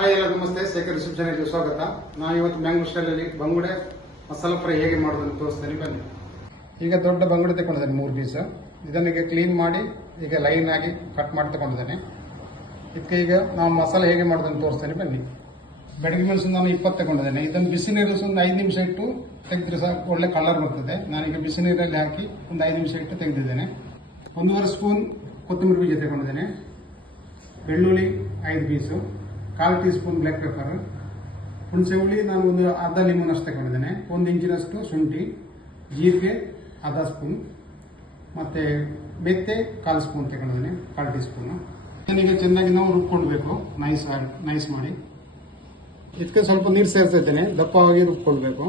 Hi ಎಲ್ಲ ನಮಸ್ತೆ, Shekhar YouTube ಚಾನೆಲ್ಗೆ ಸ್ವಾಗತ. ನಾನು ಇವತ್ತು ಮ್ಯಾಂಗ್ಳೂರ್ ಸ್ಟೈಲಲ್ಲಿ ಬಂಗುಡೆ ಮಸಾಲ ಫ್ರೈ ಹೇಗೆ ಮಾಡೋದನ್ನು ತೋರಿಸ್ತೇನೆ, ಬನ್ನಿ. ಈಗ ದೊಡ್ಡ ಬಂಗುಡೆ ತಗೊಂಡಿದ್ದೇನೆ 3 ಪೀಸ್. ಇದನ್ನೀಗ ಕ್ಲೀನ್ ಮಾಡಿ ಈಗ ಲೈನ್ ಆಗಿ ಕಟ್ ಮಾಡಿ ತಗೊಂಡಿದ್ದೇನೆ. ಇದಕ್ಕೆ ಈಗ ನಾವು ಮಸಾಲೆ ಹೇಗೆ ಮಾಡೋದನ್ನು ತೋರಿಸ್ತೇನೆ, ಬನ್ನಿ. ಬೆಡಗಿ ಮೆಣಸು ನಾನು 20 ತಗೊಂಡಿದ್ದೇನೆ. ಇದನ್ನು ಬಿಸಿ ನೀರಲ್ಲಿ ಒಂದು 5 ನಿಮಿಷ ಇಟ್ಟು ತೆಗೆದ್ರೆ ಸಾಕು, ಒಳ್ಳೆ ಕಲರ್ ಬರ್ತದೆ. ನಾನೀಗ ಬಿಸಿ ನೀರಲ್ಲಿ ಹಾಕಿ ಒಂದು 5 ನಿಮಿಷ ಇಟ್ಟು ತೆಗೆದಿದ್ದೇನೆ. 1.5 ಸ್ಪೂನ್ ಕೊತ್ತಂಬರಿ ಬೀಜ ತಗೊಂಡಿದ್ದೇನೆ. ಬೆಳ್ಳುಳ್ಳಿ 5 piece, 1/4 tea spoon black pepper, ಹುಣಸೆ ಹುಳಿ ನಾನು ಒಂದು ಅರ್ಧ ಲಿಂಬನಷ್ಟು ತಗೊಂಡಿದ್ದೇನೆ. 1 ಇಂಚಿನಷ್ಟು ಶುಂಠಿ, ಜೀರಿಗೆ ಅರ್ಧ ಸ್ಪೂನ್, ಮತ್ತೆ ಮೆತ್ತೆ 1/4 ಸ್ಪೂನ್ ತಗೊಂಡಿದ್ದೇನೆ, 1/4 ಟೀ ಸ್ಪೂನ್. ಇದನ್ನೀಗ ಚೆನ್ನಾಗಿ ನಾವು ರುಬ್ಕೊಳ್ಬೇಕು, ನೈಸ್ ಮಾಡಿ. ಇದಕ್ಕೆ ಸ್ವಲ್ಪ ನೀರು ಸೇರ್ತಾ ಇದ್ದೇನೆ, ದಪ್ಪವಾಗಿ ರುಬ್ಕೊಳ್ಬೇಕು.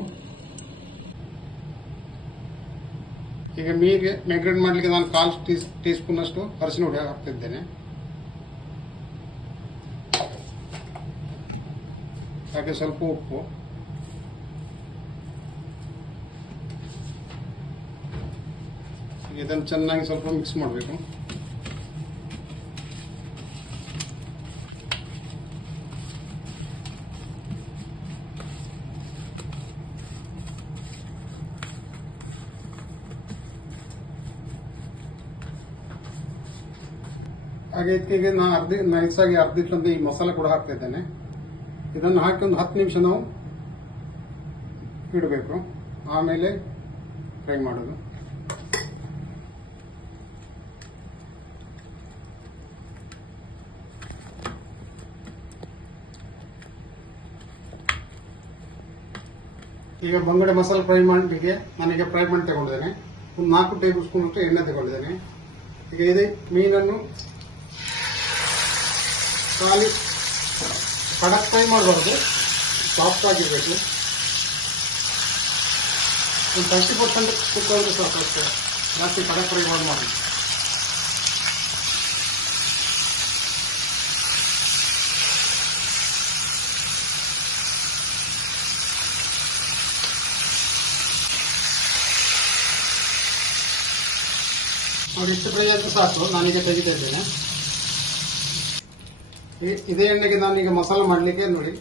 ಈಗ ಮೀನಿಗೆ ಮ್ಯಾಗ್ರೇಟ್ ಮಾಡಲಿಕ್ಕೆ ನಾನು 1/4 ಟೀ ಸ್ಪೂನ್ ಅಷ್ಟು ಅರಿಶಿನ ಹುಡಿ ಹಾಕ್ತಿದ್ದೇನೆ. ಹಾಗೆ ಸ್ವಲ್ಪ ಉಪ್ಪು, ಇದನ್ನು ಚೆನ್ನಾಗಿ ಸ್ವಲ್ಪ ಮಿಕ್ಸ್ ಮಾಡಬೇಕು. ಹಾಗೆ ಇದಕ್ಕೆ ನಾನು ನೈಸಾಗಿ ಅರ್ಧ ಈ ಮಸಾಲೆ ಕೂಡ ಹಾಕ್ತಾ ಇದ್ದೇನೆ. ಇದನ್ನು ಹಾಕಿ ಒಂದು 10 ನಿಮಿಷ ನಾವು ಇಡಬೇಕು, ಆಮೇಲೆ ಫ್ರೈ ಮಾಡೋದು. ಈಗ ಬಂಗುಡೆ ಮಸಾಲೆ ಫ್ರೈ ಮಾಡಲಿಕ್ಕೆ ನಾನೀಗ ಫ್ರೈ ಮಾಡಿ ತಗೊಂಡಿದ್ದೇನೆ. ಒಂದು 4 ಟೇಬಲ್ ಸ್ಪೂನ್ ಅಷ್ಟು ಎಣ್ಣೆ ತಗೊಂಡಿದ್ದೇನೆ. ಈಗ ಇದೇ ಮೀನನ್ನು ಖಾಲಿ ಕಡಕ್ ಫ್ರೈ ಮಾಡಬಾರ್ದು, ಸಾಫ್ಟ್ ಆಗಿರಬೇಕು. ಒಂದು 30% ಕುಕ್ಕಾದ್ರೆ ಸಾಕು ಅಷ್ಟೇ, ಜಾಸ್ತಿ ಕಡಕ್ ಫ್ರೈ ಮಾಡಿ. ನೋಡಿ, ಇಷ್ಟು ಫ್ರೈ ಆದ್ರೆ ಸಾಕು, ನಾನೀಗ ತೆಗಿತಾ ಇದ್ದೇನೆ. ಇದೇ ಎಣ್ಣೆಗೆ ನಾನೀಗ ಮಸಾಲೆ ಮಾಡಲಿಕ್ಕೆ ನೋಡಿ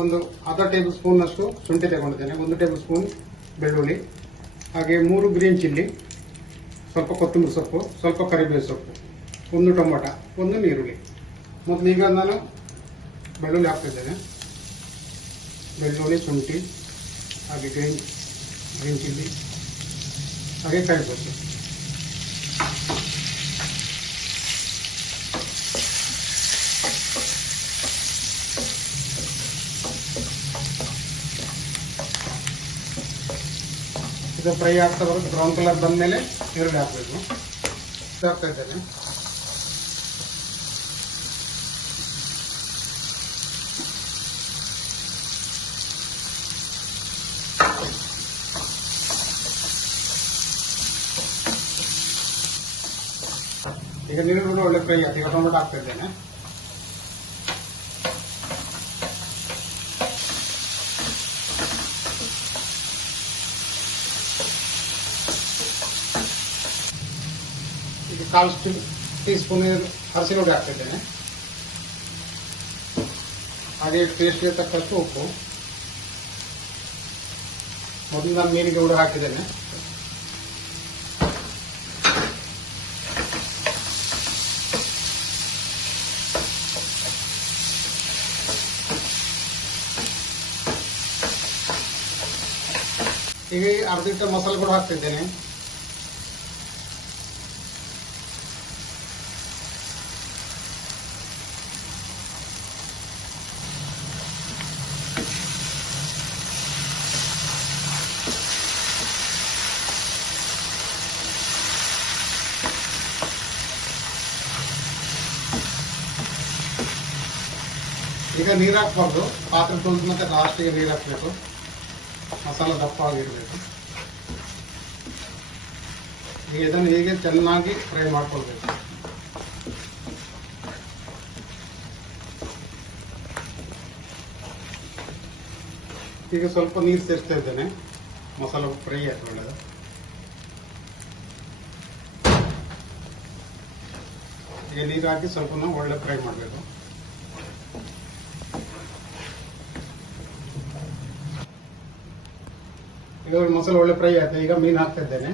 ಒಂದು ಅರ್ಧ ಟೇಬಲ್ ಸ್ಪೂನ್ ಅಷ್ಟು ಶುಂಠಿ ತಗೊಂಡಿದ್ದೇನೆ, 1 ಟೇಬಲ್ ಸ್ಪೂನ್ ಬೆಳ್ಳುಳ್ಳಿ, ಹಾಗೆ 3 ಗ್ರೀನ್ ಚಿಲ್ಲಿ, ಸ್ವಲ್ಪ ಕೊತ್ತಂಬರಿ ಸೊಪ್ಪು, ಸ್ವಲ್ಪ ಕರಿಬೇವು ಸೊಪ್ಪು, 1 ಟೊಮೊಟ, 1 ಈರುಳ್ಳಿ. ಮೊದಲೀಗ ನಾನು ಬೆಳ್ಳುಳ್ಳಿ ಹಾಕ್ತಿದ್ದೇನೆ. ಬೆಳ್ಳುಳ್ಳಿ, ಶುಂಠಿ, ಹಾಗೆ ಗ್ರೀನ್ ಚಿಲ್ಲಿ, ಹಾಗೆ ಕರಿಬೇವು. ಇದು ಫ್ರೈ ಆಗ್ತಾ ಬರುತ್ತೆ, ಬ್ರೌನ್ ಕಲರ್ ಬಂದ ಮೇಲೆ ಈರುಳ್ಳಿ ಹಾಕಬೇಕು. ಹಾಕ್ತಾ ಇದ್ದೇನೆ. ಈಗ ನೀರುಳ್ಳಿ ಒಳ್ಳೆ ಫ್ರೈ ಆಗಿದೆ. ಈಗ ಟೊಮೆಟೊ ಹಾಕ್ತಾ ಇದ್ದೇನೆ. ಈಗ 1/4 ಟೀ ಸ್ಪೂನ್ ಅರಿಶಿನ ಹುಡಿ ಹಾಕ್ತಿದ್ದೇನೆ. ಹಾಗೆ ಟೇಸ್ಟ್ಗೆ ತಕ್ಕಷ್ಟು ಉಪ್ಪು. ಮೊದಲು ನಾನು ಮೀನಿಗೆ ಹುಡಿ ಹಾಕಿದ್ದೇನೆ. ಈಗ ಅರ್ಧ ಲೀಟರ್ ಮಸಾಲೆ ಕೂಡ ಹಾಕ್ತಿದ್ದೇನೆ. ಈಗ ನೀರು ಹಾಕ್ಬಾರ್ದು, ಪಾತ್ರೆ ತೊಳೆದ ಮತ್ತೆ ಲಾಸ್ಟಿಗೆ ನೀರು ಹಾಕಬೇಕು. ಮಸಾಲ ದಪ್ಪವಾಗಿರಬೇಕು. ಈಗ ಇದನ್ನು ಹೀಗೆ ಚೆನ್ನಾಗಿ ಫ್ರೈ ಮಾಡ್ಕೊಳ್ಬೇಕು. ಈಗ ಸ್ವಲ್ಪ ನೀರು ಸೇರಿಸ್ತಾ ಇದ್ದೇನೆ, ಮಸಾಲ ಫ್ರೈ ಆಯ್ತು ಒಳ್ಳೆಯದು. ಈಗ ನೀರು ಹಾಕಿ ಸ್ವಲ್ಪ ನಾವು ಒಳ್ಳೆ ಫ್ರೈ ಮಾಡಬೇಕು. ಈಗ ಮಸಾಲೆ ಒಳ್ಳೆ ಫ್ರೈ ಆಯ್ತು. ಈಗ ಮೀನು ಹಾಕ್ತಾ ಇದ್ದೇನೆ.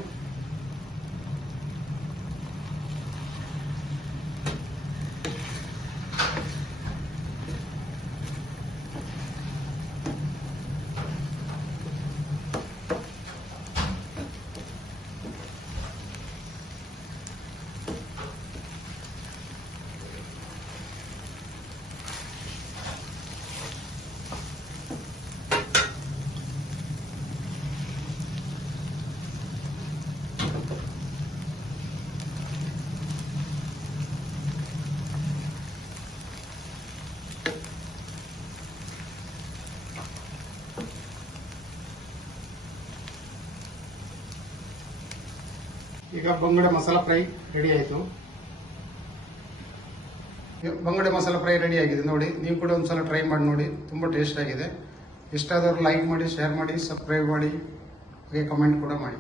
ಈಗ ಬಂಗುಡೆ ಮಸಾಲ ಫ್ರೈ ರೆಡಿ ಆಯಿತು. ಬಂಗುಡೆ ಮಸಾಲ ಫ್ರೈ ರೆಡಿ ಆಗಿದೆ ನೋಡಿ. ನೀವು ಕೂಡ ಒಂದ್ಸಲ ಟ್ರೈ ಮಾಡಿ ನೋಡಿ, ತುಂಬ ಟೇಸ್ಟ್ ಆಗಿದೆ. ಇಷ್ಟ ಆದವರು ಲೈಕ್ ಮಾಡಿ, ಶೇರ್ ಮಾಡಿ, ಸಬ್ಸ್ಕ್ರೈಬ್ ಮಾಡಿ, ಹಾಗೆ ಕಮೆಂಟ್ ಕೂಡ ಮಾಡಿ.